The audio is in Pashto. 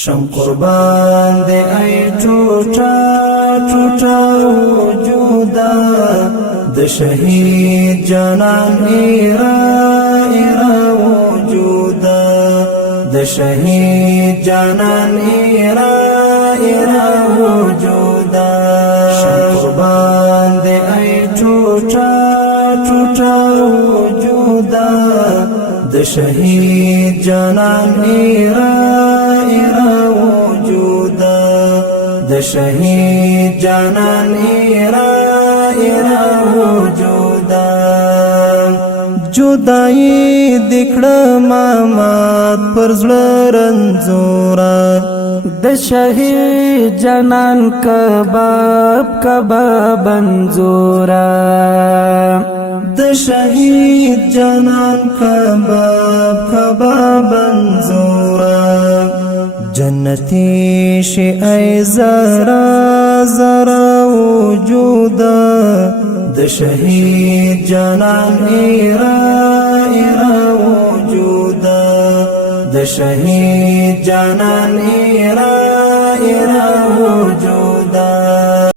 شم قربان دے ای ټوټا ټوټا وجودا د شهید جانان ایرا ایرا وجودا د شهید جانان ایرا ایرا وجودا شم قربان دے ای ټوټا ټوټا وجودا د شهید جانان ایرا ایرا وجودا د شهید جانان ایرا ایرا وجودا جدائی دکړه مامات پر زړه رنځورا د شهید جانان کباب کباب انزورا د شهید جانان کباب کباب انزورا جنتی شي ای زرا زرا وجودا د شهید جانان ایرا ایرا وجودا د شهید جانان ایرا ایرا وجودا